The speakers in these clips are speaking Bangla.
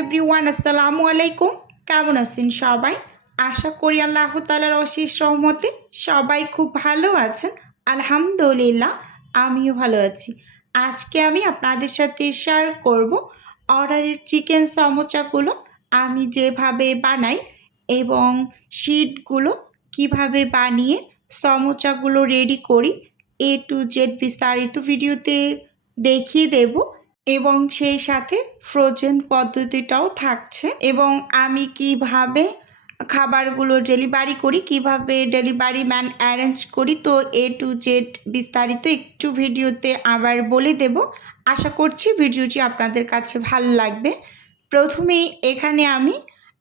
এভরিওয়ান, আসসালামু আলাইকুম। কেমন আছেন সবাই? আশা করি আল্লাহ তাআলার অশেষ রহমতে সবাই খুব ভালো আছেন। আলহামদুলিল্লাহ, আমিও ভালো আছি। আজকে আমি আপনাদের সাথে শেয়ার করব অর্ডারের চিকেন সমোচাগুলো আমি যেভাবে বানাই এবং শীটগুলো কিভাবে বানিয়ে সমোচাগুলো রেডি করি। এ টু জেড বিস্তারিত ভিডিওতে দেখিয়ে দেব এবং সেই সাথে ফ্রোজেন পদ্ধতিটাও থাকছে এবং আমি কিভাবে খাবারগুলো ডেলিভারি করি, কিভাবে ডেলিভারি ম্যান অ্যারেঞ্জ করি, তো এ টু জেড বিস্তারিত একটু ভিডিওতে আবার বলে দেব। আশা করছি ভিডিওটি আপনাদের কাছে ভালো লাগবে। প্রথমেই এখানে আমি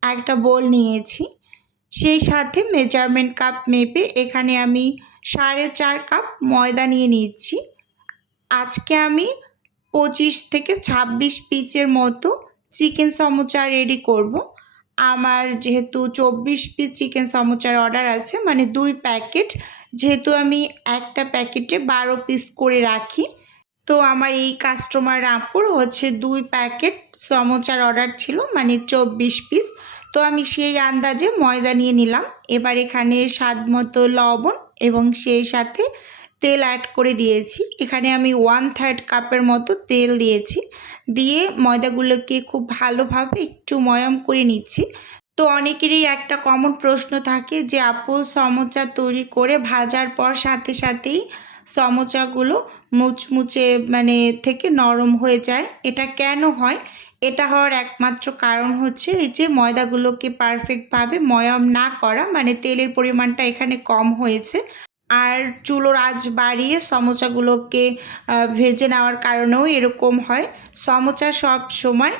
একটা বোল নিয়েছি, সেই সাথে মেজারমেন্ট কাপ মেপে এখানে আমি 4.5 কাপ ময়দা নিয়ে নিচ্ছি। আজকে আমি 25 থেকে 26 পিসের মতো চিকেন সমোচা রেডি করব। আমার যেহেতু 24 পিস চিকেন সমোচার অর্ডার আছে, মানে 2 প্যাকেট, যেহেতু আমি একটা প্যাকেটে 12 পিস করে রাখি, তো আমার এই কাস্টমার আপুর 2 প্যাকেট সমোচার অর্ডার ছিল, মানে 24 পিস। তো আমি সেই আন্দাজে ময়দা নিয়ে নিলাম। এবার এখানে স্বাদ মতো লবণ এবং সেই সাথে তেল অ্যাড করে দিয়েছি। এখানে আমি 1/3 কাপের মতো তেল দিয়েছি, দিয়ে ময়দাগুলোকে খুব ভালোভাবে একটু ময়াম করে নিচ্ছি। তো অনেকেরই একটা কমন প্রশ্ন থাকে যে আপু, সমোচা তৈরি করে ভাজার পর সাথে সাথেই সমোচাগুলো মুচমুচে থেকে নরম হয়ে যায়, এটা কেন হয়? এটা হওয়ার একমাত্র কারণ হচ্ছে এই যে ময়দাগুলোকে পারফেক্টভাবে ময়াম না করা, মানে তেলের পরিমাণটা এখানে কম হয়েছে। আর চুলোর আঁচ বাড়িয়ে সমোচাগুলোকে ভেজে নেওয়ার কারণেও এরকম হয়। সমোচা সব সময়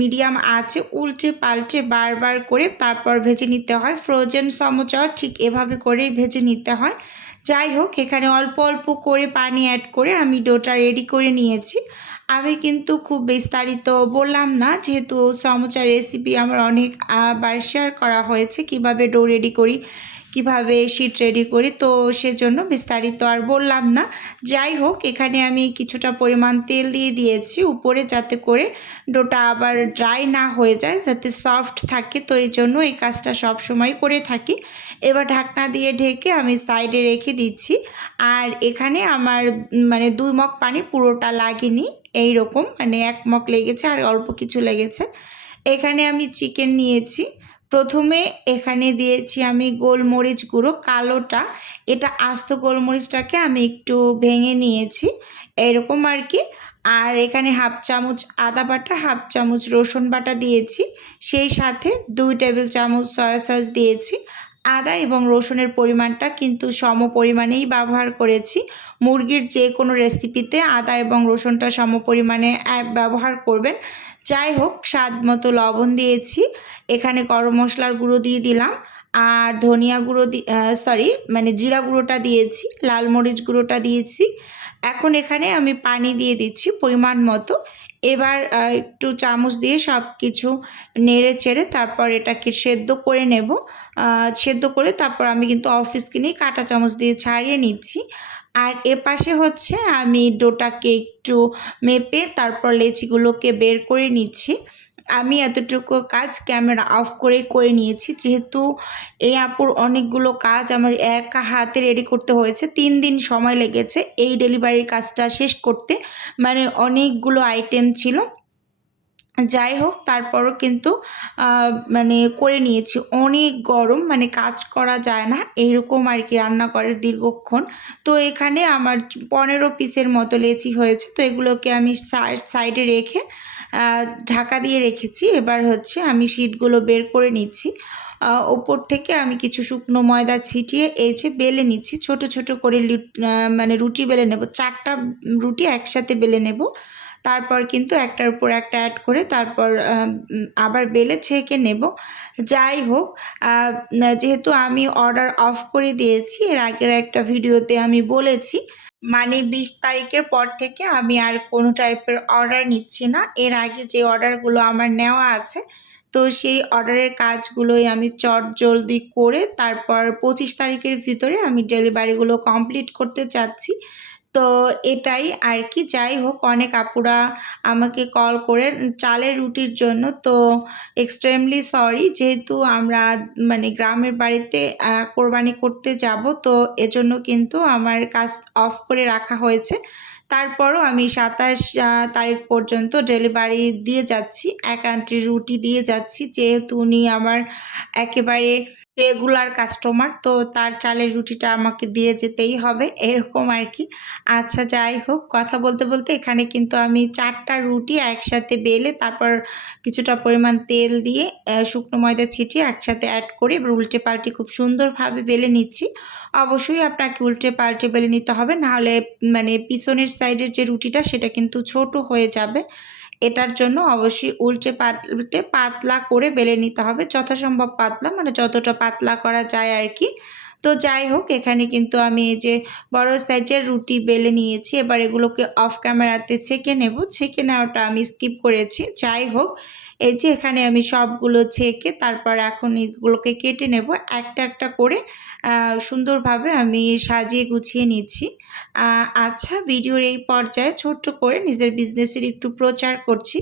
মিডিয়াম আঁচে উল্টে পাল্টে বারবার করে তারপর ভেজে নিতে হয়। ফ্রোজেন সমোচাও ঠিক এভাবে করেই ভেজে নিতে হয়। যাই হোক, এখানে অল্প অল্প করে পানি অ্যাড করে আমি ডোটা রেডি করে নিয়েছি। আমি কিন্তু খুব বিস্তারিত বললাম না, যেহেতু সমোচার রেসিপি আমার অনেক বার শেয়ার করা হয়েছে, কিভাবে ডো রেডি করি, কিভাবে শীট রেডি করি, তো সেজন্য বিস্তারিত আর বললাম না। যাই হোক, এখানে আমি কিছুটা পরিমাণ তেল দিয়ে দিয়েছি উপরে, যাতে করে ডোটা আবার ড্রাই না হয়ে যায়, যাতে সফট থাকে। তো এই জন্য এই কাজটা সব সময় করে থাকি। এবার ঢাকনা দিয়ে ঢেকে আমি সাইডে রেখে দিচ্ছি। আর এখানে আমার 2 মগ পানি পুরোটা লাগেনি, এইরকম 1 মগ লেগেছে আর অল্প কিছু লেগেছে। এখানে আমি চিকেন নিয়েছি। প্রথমে এখানে দিয়েছি আমি গোলমরিচ গুঁড়ো, কালোটা, এটা আস্ত গোলমরিচটাকে আমি একটু ভেঙে নিয়েছি, এরকম আর কি। আর এখানে 1/2 চামচ আদা বাটা, 1/2 চামচ রসুন বাটা দিয়েছি, সেই সাথে 2 টেবিল চামচ সয়া সস দিয়েছি। আদা এবং রসুনের পরিমাণটা কিন্তু সম পরিমাণেই ব্যবহার করেছি। মুরগির যে কোনো রেসিপিতে আদা এবং রসুনটা সম পরিমাণে ব্যবহার করবেন। যাই হোক, স্বাদ মতো লবণ দিয়েছি। এখানে গরম মশলার গুঁড়ো দিয়ে দিলাম, আর ধনিয়া গুঁড়ো জিরা গুঁড়োটা দিয়েছি, লাল মরিচ গুঁড়োটা দিয়েছি। এখন এখানে আমি পানি দিয়ে দিচ্ছি পরিমাণ মতো। এবার একটু চামচ দিয়ে সব কিছু নেড়ে চেড়ে তারপর এটাকে সেদ্ধ করে নেব। সেদ্ধ করে তারপর আমি কিন্তু অফিস কিনেই কাঁটা চামচ দিয়ে ছাড়িয়ে নিচ্ছি। আর এপাশে আমি ডোটাকে একটু মেপে তারপর লেচিগুলোকে বের করে নিচ্ছি। আমি এতটুকু কাজ ক্যামেরা অফ করে নিয়েছি, যেহেতু এই আপুর অনেকগুলো কাজ আমার এক হাতে রেডি করতে হয়েছে। 3 দিন সময় লেগেছে এই ডেলিভারির কাজটা শেষ করতে, অনেকগুলো আইটেম ছিল। যাই হোক, তারপরও কিন্তু করে নিয়েছি। অনেক গরম, কাজ করা যায় না এইরকম আর কি রান্নাঘরের দীর্ঘক্ষণ। তো এখানে আমার 15 পিসের মতো লেচি হয়েছে, তো এগুলোকে আমি সাইডে রেখে ঢাকা দিয়ে রেখেছি। এবার আমি শীটগুলো বের করে নিচ্ছি। ওপর থেকে আমি কিছু শুকনো ময়দা ছিটিয়ে বেলে নিচ্ছি, ছোট ছোট করে রুটি বেলে নেব। 4টা রুটি একসাথে বেলে নেব, তারপর কিন্তু একটার উপর একটা অ্যাড করে তারপর আবার বেলে ছেঁকে নেব। যাই হোক, যেহেতু আমি অর্ডার অফ করে দিয়েছি, এর আগের একটা ভিডিওতে আমি বলেছি 20 তারিখের পর থেকে আমি আর কোনো টাইপের অর্ডার নিচ্ছি না। এর আগে যে অর্ডারগুলো আমার নেওয়া আছে, তো সেই অর্ডারের কাজগুলোই আমি চটজলদি করে তারপর 25 তারিখের ভিতরে আমি ডেলিভারিগুলো কমপ্লিট করতে চাচ্ছি। তো এটাই আর কি। যাই হোক, অনেক আপুরা আমাকে কল করে চালের রুটির জন্য, তো এক্সট্রিমলি সরি, যেহেতু আমরা মানে গ্রামের বাড়িতে কোরবানি করতে যাব, তো এজন্য কিন্তু আমার কাজ অফ করে রাখা হয়েছে। তারপরও আমি ২৭ তারিখ পর্যন্ত ডেলিভারি দিয়ে যাচ্ছি, এক আন্টির রুটি দিয়ে যাচ্ছি, যেহেতু উনি আমার একেবারে রেগুলার কাস্টমার, তো তার চালের রুটিটা আমাকে দিয়ে যেতেই হবে, এরকম আর কি। আচ্ছা যাই হোক, কথা বলতে বলতে এখানে কিন্তু আমি ৪টা রুটি একসাথে বেলে তারপর কিছুটা পরিমাণ তেল দিয়ে শুকনো ময়দা ছিটিয়ে একসাথে অ্যাড করে এবার উল্টে পাল্টে খুব সুন্দরভাবে বেলে নিচ্ছি। অবশ্যই আপনাকে উল্টে পাল্টে বেলে নিতে হবে, নাহলে মানে পিছনের সাইডের যে রুটিটা সেটা কিন্তু ছোট হয়ে যাবে। এটার জন্য অবশ্যই উল্টে পাল্টে পাতলা করে বেলে নিতে হবে, যথাসম্ভব পাতলা, মানে যতটা পাতলা করা যায় আর কি। তো যাই হোক, এখানে কিন্তু আমি এই যে বড় সাইজের রুটি বেলে নিয়েছি, এবার এগুলোকে অফ ক্যামেরাতে ছেঁকে নেব। ছেঁকে নেওয়াটা আমি স্কিপ করেছি। যাই হোক, এই যে এখানে আমি সবগুলো ছেঁকে তারপর এখন এগুলোকে কেটে নেব একটা একটা করে। সুন্দরভাবে আমি সাজিয়ে গুছিয়ে নিচ্ছি। আচ্ছা, ভিডিওর এই পর্যায়ে ছোট্ট করে নিজের বিজনেসের একটু প্রচার করছি।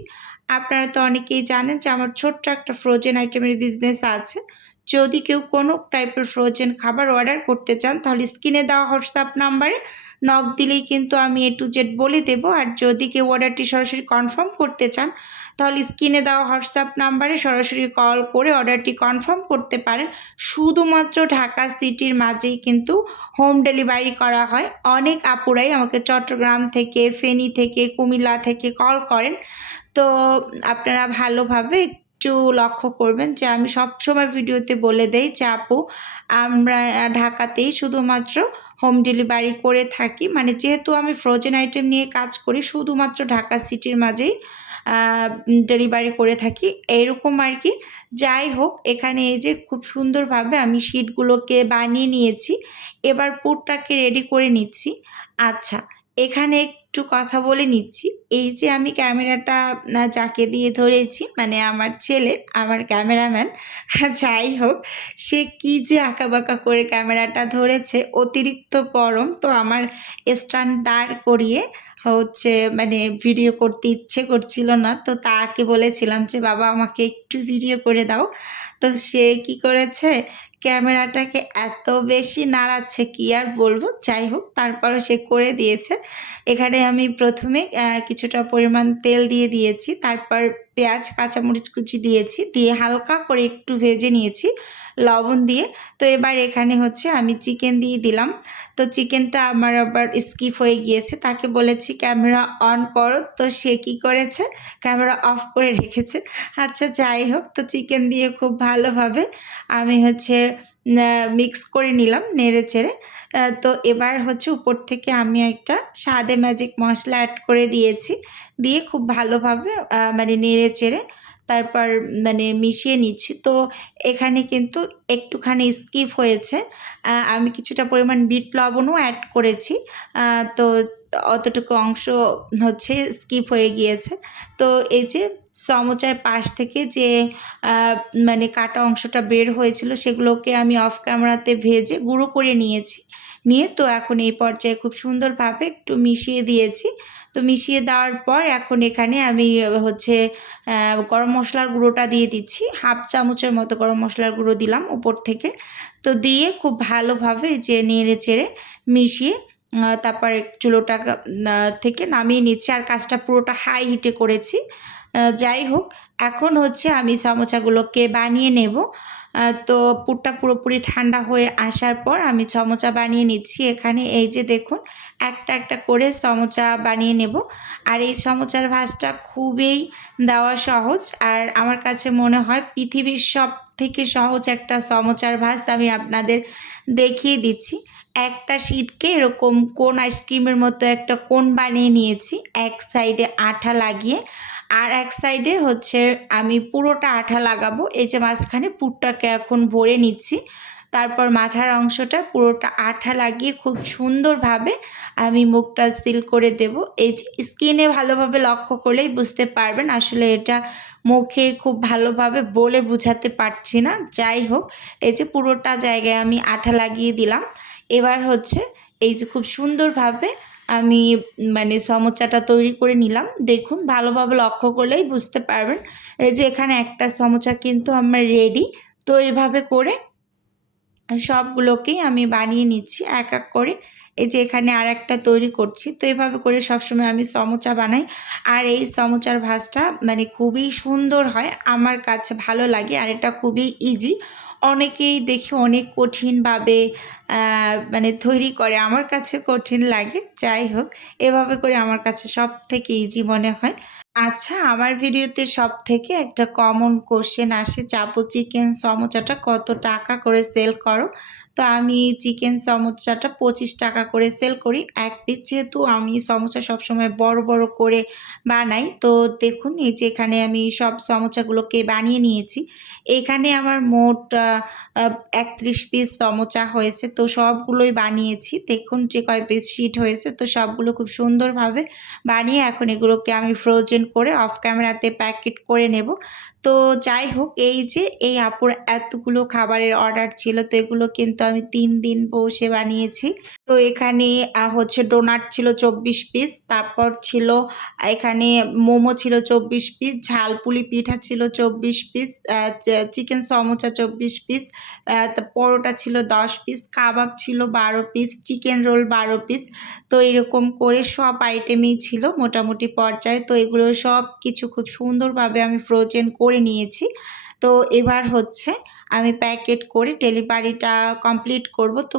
আপনারা তো অনেকেই জানেন যে আমার ছোট্ট একটা ফ্রোজেন আইটেমের বিজনেস আছে। যদি কেউ কোনো টাইপের ফ্রোজেন খাবার অর্ডার করতে চান, তাহলে স্ক্রিনে দেওয়া হোয়াটসঅ্যাপ নাম্বারে নক দিলেই কিন্তু আমি A to Z বলে দেবো। আর যদি কেউ অর্ডারটি সরাসরি কনফার্ম করতে চান, তাহলে স্ক্রিনে দেওয়া হোয়াটসঅ্যাপ নাম্বারে সরাসরি কল করে অর্ডারটি কনফার্ম করতে পারেন। শুধুমাত্র ঢাকা সিটির মাঝেই কিন্তু হোম ডেলিভারি করা হয়। অনেক আপুরাই আমাকে চট্টগ্রাম থেকে, ফেনী থেকে, কুমিল্লা থেকে কল করেন। তো আপনারা ভালোভাবে একটু লক্ষ্য করবেন যে আমি সবসময় ভিডিওতে বলে দেই যে আপু, আমরা ঢাকাতেই শুধুমাত্র হোম ডেলিভারি করে থাকি। মানে যেহেতু আমি ফ্রোজেন আইটেম নিয়ে কাজ করি, শুধুমাত্র ঢাকা সিটির মাঝেই ডেলিভারি করে থাকি, এইরকম আর কি। যাই হোক, এখানে এই যে খুব সুন্দরভাবে আমি শিটগুলোকে বানিয়ে নিয়েছি। এবার পুরটাকে রেডি করে নিচ্ছি। আচ্ছা, এখানে একটু কথা বলে নিচ্ছি। এই যে আমি ক্যামেরাটা যাকে দিয়ে ধরেছি, মানে আমার ছেলে, আমার ক্যামেরাম্যান, যাই হোক, সে কি যে আঁকাবাঁকা করে ক্যামেরাটা ধরেছে, অতিরিক্ত গরম, তো আমার স্ট্যান্ড দাঁড় করিয়ে হচ্ছে মানে ভিডিও করতে ইচ্ছে করছিল না। তো তাকে বলেছিলাম যে বাবা আমাকে একটু ভিডিও করে দাও। তো সে কি করেছে, ক্যামেরাটাকে এত বেশি নাড়াচ্ছে কি আর বলবো। যাই হোক, তারপরে সে করে দিয়েছে। এখানে আমি প্রথমে কিছুটা পরিমাণ তেল দিয়ে দিয়েছি, তারপর পেঁয়াজ কাঁচামরিচ কুচি দিয়েছি, দিয়ে হালকা করে একটু ভেজে নিয়েছি লবণ দিয়ে। তো এবার এখানে হচ্ছে আমি চিকেন দিয়ে দিলাম। তো চিকেনটা আমার আবার স্কিপ হয়ে গিয়েছে, তাকে বলেছি ক্যামেরা অন করো, তো সে কী করেছে, ক্যামেরা অফ করে রেখেছে। আচ্ছা যাই হোক, তো চিকেন দিয়ে খুব ভালোভাবে আমি হচ্ছে মিক্স করে নিলাম নেড়ে চেড়ে। তো এবার হচ্ছে উপর থেকে আমি একটা স্বাদে ম্যাজিক মশলা অ্যাড করে দিয়েছি, দিয়ে খুব ভালোভাবে মানে নেড়ে চেড়ে তারপর মানে মিশিয়ে নিচ্ছি। তো এখানে কিন্তু একটুখানি স্কিপ হয়েছে, আমি কিছুটা পরিমাণ বিট লবণও অ্যাড করেছি। তো অতটুকু অংশ হচ্ছে স্কিপ হয়ে গিয়েছে। তো এই যে চামচের পাশ থেকে যে মানে কাটা অংশটা বের হয়েছিল, সেগুলোকে আমি অফ ক্যামেরাতে ভেজে গুঁড়ো করে নিয়েছি। নিয়ে তো এখন এই পর্যায়ে খুব সুন্দরভাবে একটু মিশিয়ে দিয়েছি। তো মিশিয়ে দেওয়ার পর এখন এখানে আমি হচ্ছে গরম মশলার গুঁড়োটা দিয়ে দিচ্ছি। হাফ চামচের মতো গরম মশলার গুঁড়ো দিলাম উপর থেকে। তো দিয়ে খুব ভালোভাবে যে নেড়ে চেড়ে মিশিয়ে তারপরে চুলোটা থেকে নামিয়ে নিচ্ছি, আর কাজটা পুরোটা হাই হিটে করেছি। যাই হোক, এখন হচ্ছে আমি সমোসাগুলোকে বানিয়ে নেব। তো পুরটা পুরোপুরি ঠান্ডা হয়ে আসার পর আমি সমোসা বানিয়ে নিচ্ছি। এখানে এই যে দেখুন, একটা একটা করে সমোসা বানিয়ে নেব। আর এই সমোসার ভাজটা খুবই দেওয়া সহজ, আর আমার কাছে মনে হয় পৃথিবীর সব থেকে সহজ একটা সমোসার ভাজ আমি আপনাদের দেখিয়ে দিচ্ছি। একটা শিটকে এরকম কোন আইসক্রিমের মতো একটা কোন বানিয়ে নিয়েছি, এক সাইডে আঠা লাগিয়ে, আর এক সাইডে হচ্ছে আমি পুরোটা আঠা লাগাবো। এই যে মাঝখানে পুরটাকে এখন ভরে নিচ্ছি, তারপর মাথার অংশটা পুরোটা আঠা লাগিয়ে খুব সুন্দরভাবে আমি মুখটা সিল করে দেব। এই যে স্কিনে ভালোভাবে লক্ষ্য করলেই বুঝতে পারবেন, আসলে এটা মুখে খুব ভালোভাবে বলে বোঝাতে পারছি না। যাই হোক, এই যে পুরোটা জায়গায় আমি আঠা লাগিয়ে দিলাম। এবার হচ্ছে এই যে খুব সুন্দরভাবে আমি মানে সমোচাটা তৈরি করে নিলাম। দেখুন ভালোভাবে লক্ষ্য করলেই বুঝতে পারবেন। এই যে এখানে একটা সমোচা কিন্তু আমার রেডি। তো এভাবে করে সবগুলোকেই আমি বানিয়ে নিচ্ছি এক এক করে। এই যে এখানে আরেকটা তৈরি করছি। তো এভাবে করে সবসময় আমি সমোচা বানাই। আর এই সমোচার ভাজটা মানে খুবই সুন্দর হয়। আমার কাছে ভালো লাগে আর এটা খুবই ইজি। অনেকেই দেখি অনেক কঠিনভাবে মানে তৈরি করে। আমার কাছে কঠিন লাগে। যাই হোক, এভাবে করে আমার কাছে সবথেকে ইজি মনে হয়। আচ্ছা, আমার ভিডিওতে সবথেকে একটা কমন কোয়েশ্চেন আসে, চাপু চিকেন সমোচাটা কত টাকা করে সেল করো? তো আমি চিকেন সমোচাটা ৳25 করে সেল করি। ১ পিস, যেহেতু আমি সমোসা সবসময় বড়, বড় করে বানাই। তো দেখুন এই যে এখানে আমি সব সমোচাগুলোকে বানিয়ে নিয়েছি। এখানে আমার মোট আ আ ৩১ পিস সমোচা হয়েছে। তো সবগুলোই বানিয়েছি। দেখুন যে কয় পিস শিট হয়েছে। তো সবগুলো খুব সুন্দরভাবে বানিয়ে এখন এগুলোকে আমি ফ্রোজেন করে অফ ক্যামেরাতে প্যাকেট করে নেব। তো যাই হোক, এই যে এই আপুর এতগুলো খাবারের অর্ডার ছিল, তো এগুলো কিন্তু আমি ৩ দিন বসে বানিয়েছি। তো এখানে হচ্ছে ডোনাট ছিল ২৪ পিস, তারপর ছিল এখানে মোমো ছিল ২৪ পিস, ঝালপুলি পিঠা ছিল ২৪ পিস, চিকেন সমোচা ২৪ পিস, পরোটা ছিল ১০ পিস, কাবাব ছিল ১২ পিস, চিকেন রোল ১২ পিস। তো এরকম করে সব আইটেমই ছিল মোটামুটি পর্যায়ে। তো এগুলো সব কিছু খুব সুন্দরভাবে আমি ফ্রোজেন করে নিয়েছি। তো এবার হচ্ছে আমি প্যাকেট করে ডেলিভারিটা কমপ্লিট করব। তো